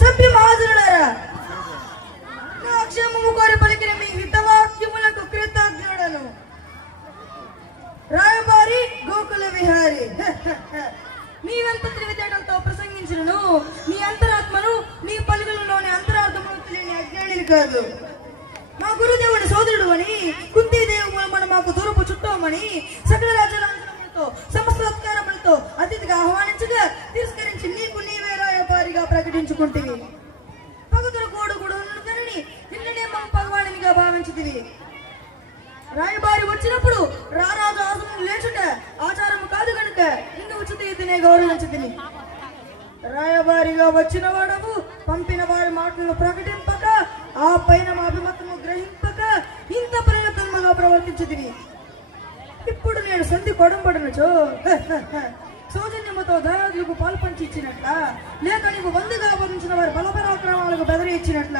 సభ్య మహాజనులారా నా క్షేమము కోరి పలికిన మీ హితవాక్యములకు కృతజ్ఞుడను. రాయబారి గోకుల విహారి. మీ వంత తెలివితేటలతో ప్రసంగించినను మీ అంతరాత్మను మీ పలుకులలోని అంతరార్థమును తెలియని అజ్ఞానిని కాదు. మా గురుదేవుడి సోదరుడు అని కుంతీదేవి మన మాకు దూరపు చుట్టామని సకల రాజ్యాలతో సమస్త సత్కారములతో రాయబారిగా ప్రకటించుకుంటివి పగతులు కోడు కూడా నిన్ననే భగవానిగా రాయబారి వచ్చినప్పుడు రారాజు ఆసనం లేచుట ఆచారం కాదు కనుక నిన్ను ఉచిత ఇతనే రాయబారిగా వచ్చిన వాడవు పంపిన వారి మాటలను ప్రకటింపక ఆ పైన మా అభిమతము గ్రహింపక ఇంత పరిణతంగా ప్రవర్తించుదివి ఇప్పుడు నేను సంధి కొడంబడినచో ప్రేమతో దయాదులకు పాల్పంచి ఇచ్చినట్ల లేక నీకు వందుగా భరించిన వారి బలపరాక్రమాలకు బెదరి ఇచ్చినట్ల.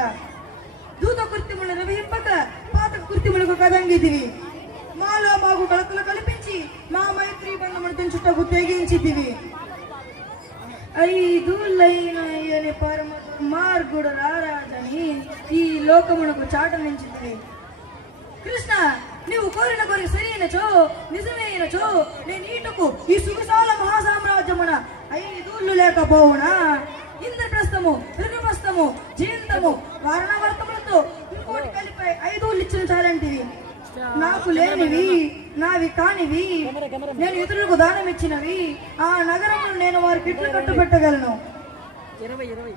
దూత కృత్యములను నిర్వహింపక పాత కృత్యములకు కదంగిదివి మాలో మాకు కలతలు కల్పించి మా మైత్రి బంధమును తెంచుటకు తెగించితివి ఐదు లైనని పరమ మార్గుడు రారాజని ఈ లోకమునకు చాటనించింది కృష్ణ నీవు కోరిన కోరిక సరైనచో నిజమైనచో నేను ఈటకు ఈ సుఖసాల మహా లేకపోవునా? ఇంద్రప్రస్థము ఋగప్రస్థము జీవితము వారణవర్తములతో ఇంకోటి కలిపి ఐదు చాలంటివి నాకు లేనివి నావి కానివి నేను ఇతరులకు దానం ఇచ్చినవి ఆ నగరంలో నేను వారికి ఇట్లు కట్టుబెట్టగలను. ఇరవై ఇరవై.